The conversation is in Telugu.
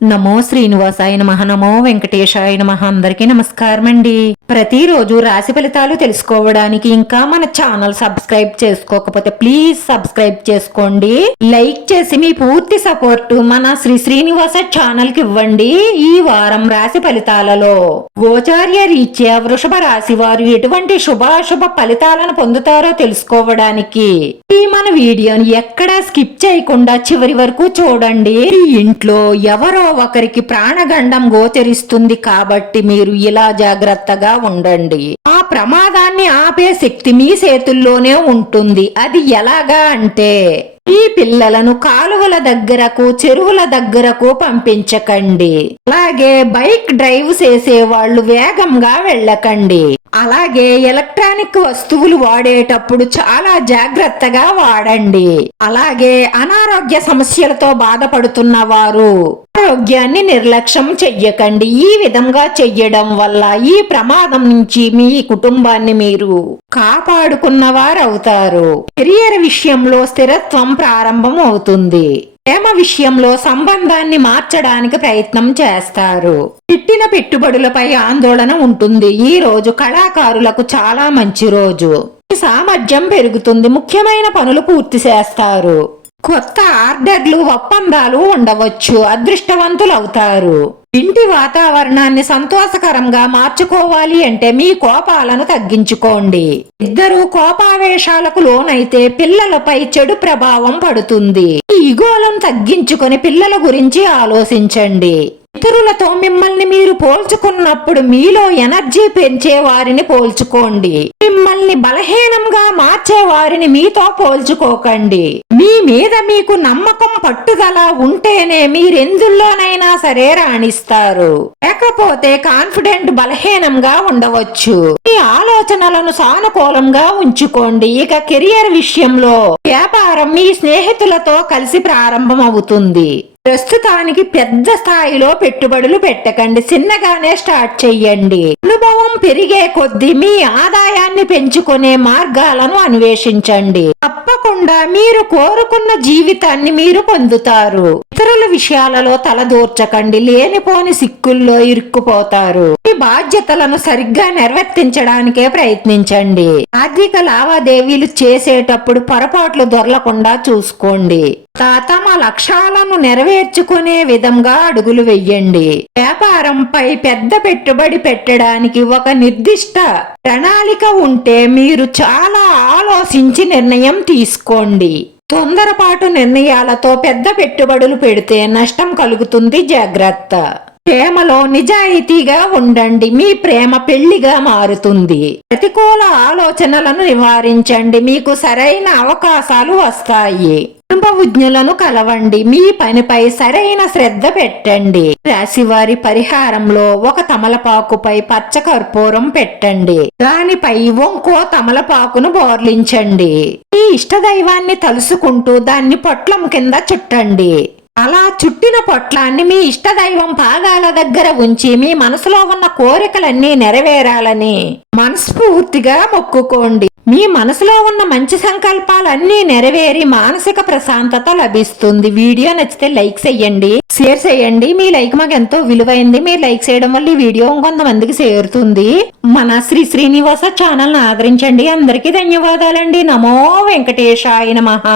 నమో శ్రీనివాసాయ నమః. నమో వెంకటేశాయ నమః. అందరికీ నమస్కారం అండి. ప్రతిరోజు రాశి ఫలితాలు తెలుసుకోవడానికి ఇంకా మన ఛానల్ సబ్స్క్రైబ్ చేసుకోకపోతే ప్లీజ్ సబ్స్క్రైబ్ చేసుకోండి. లైక్ చేసి మీ పూర్తి సపోర్ట్ మన శ్రీనివాస ఛానల్ కి ఇవ్వండి. ఈ వారం రాశి ఫలితాలలో గోచార్య రీత్యా వృషభ రాశి వారు ఎటువంటి శుభాశుభ ఫలితాలను పొందుతారో తెలుసుకోవడానికి ఈ మన వీడియోని ఎక్కడా స్కిప్ చేయకుండా చివరి వరకు చూడండి. ఈ ఇంట్లో ఎవరో ఒకరికి ప్రాణగండం గోచరిస్తుంది కాబట్టి మీరు ఇలా జాగ్రత్తగా ఉండండి. ఆ ప్రమాదాన్ని ఆపే శక్తి మీ చేతుల్లోనే ఉంటుంది. అది ఎలాగా అంటే ఈ పిల్లలను కాలువల దగ్గరకు చెరువుల దగ్గరకు పంపించకండి. అలాగే బైక్ డ్రైవ్ చేసే వాళ్ళు వేగంగా వెళ్ళకండి. అలాగే ఎలక్ట్రానిక్ వస్తువులు వాడేటప్పుడు చాలా జాగ్రత్తగా వాడండి. అలాగే అనారోగ్య సమస్యలతో బాధపడుతున్న వారు ఆరోగ్యాన్ని నిర్లక్ష్యం చెయ్యకండి. ఈ విధంగా చెయ్యడం వల్ల ఈ ప్రమాదం నుంచి మీ కుటుంబాన్ని మీరు కాపాడుకున్నవారవుతారు. కెరియర్ విషయంలో స్థిరత్వం ప్రారంభం అవుతుంది. ప్రేమ విషయంలో సంబంధాన్ని మార్చడానికి ప్రయత్నం చేస్తారు. పెట్టిన పెట్టుబడులపై ఆందోళన ఉంటుంది. ఈ రోజు కళాకారులకు చాలా మంచి రోజు. సామర్థ్యం పెరుగుతుంది. ముఖ్యమైన పనులు పూర్తి చేస్తారు. కొత్త ఆర్డర్లు ఒప్పందాలు ఉండవచ్చు. అదృష్టవంతులవుతారు. ఇంటి వాతావరణాన్ని సంతోషకరంగా మార్చుకోవాలి అంటే మీ కోపాలను తగ్గించుకోండి. ఇద్దరు కోపావేశాలకు లోనైతే పిల్లలపై చెడు ప్రభావం పడుతుంది. ఈ ఈగోలను తగ్గించుకొని పిల్లల గురించి ఆలోచించండి. ఇతరులతో మిమ్మల్ని మీరు పోల్చుకున్నప్పుడు మీలో ఎనర్జీ పెంచే వారిని పోల్చుకోండి. మిమ్మల్ని బలహీనంగా మార్చే వారిని మీతో పోల్చుకోకండి. మీ మీద మీకు నమ్మకం పట్టుదల ఉంటేనే మీరెందుల్లోనైనా సరే రాణిస్తారు. లేకపోతే కాన్ఫిడెంట్ బలహీనంగా ఉండవచ్చు. మీ ఆలోచనలను సానుకూలంగా ఉంచుకోండి. ఇక కెరియర్ విషయంలో వ్యాపారం మీ స్నేహితులతో కలిసి ప్రారంభం అవుతుంది. ప్రస్తుతానికి పెద్ద స్థాయిలో పెట్టుబడులు పెట్టకండి. చిన్నగానే స్టార్ట్ చెయ్యండి. అనుభవం పెరిగే కొద్దీ మీ ఆదాయాన్ని పెంచుకునే మార్గాలను అన్వేషించండి. తప్పకుండా మీరు కోరుకున్న జీవితాన్ని మీరు పొందుతారు. ఇతరుల విషయాలలో తలదూర్చకండి. లేనిపోని సిక్కుల్లో ఇరుక్కుపోతారు. ఈ బాధ్యతలను సరిగ్గా నిర్వర్తించడానికే ప్రయత్నించండి. ఆర్థిక లావాదేవీలు చేసేటప్పుడు పొరపాట్లు దొరలకుండా చూసుకోండి. తమ లక్ష్యాలను నెరవేర్చుకునే విధంగా అడుగులు వెయ్యండి. వ్యాపారంపై పెద్ద పెట్టుబడి పెట్టడానికి ఒక నిర్దిష్ట ప్రణాళిక ఉంటే మీరు చాలా ఆలోచించి నిర్ణయం తీసుకోండి. తొందరపాటు నిర్ణయాలతో పెద్ద పెట్టుబడులు పెడితే నష్టం కలుగుతుంది. జాగ్రత్త. ప్రేమలో నిజాయితీగా ఉండండి. మీ ప్రేమ పెళ్లిగా మారుతుంది. ప్రతికూల ఆలోచనలను నివారించండి. మీకు సరైన అవకాశాలు వస్తాయి. అనుభవజ్ఞులను కలవండి. మీ పనిపై సరైన శ్రద్ధ పెట్టండి. రాశివారి పరిహారంలో ఒక తమలపాకుపై పచ్చ కర్పూరం పెట్టండి. దానిపై ఇంకో తమలపాకును బోర్లించండి. మీ ఇష్టదైవాన్ని తలుసుకుంటూ దాన్ని పొట్లం కింద చుట్టండి. అలా చుట్టిన పొట్లాన్ని మీ ఇష్టదైవం పాదాల దగ్గర ఉంచి మీ మనసులో ఉన్న కోరికలన్నీ నెరవేరాలని మనస్ఫూర్తిగా మొక్కుకోండి. మీ మనసులో ఉన్న మంచి సంకల్పాలన్నీ నెరవేరి మానసిక ప్రశాంతత లభిస్తుంది. వీడియో నచ్చితే లైక్ చేయండి, షేర్ చేయండి. మీ లైక్ మాకు ఎంతో విలువైంది. మీరు లైక్ చేయడం వల్ల ఈ వీడియో కొంతమందికి చేరుతుంది. మన శ్రీనివాస ఛానల్ ని ఆదరించండి. అందరికీ ధన్యవాదాలండి. నమో వెంకటేశాయ నమః.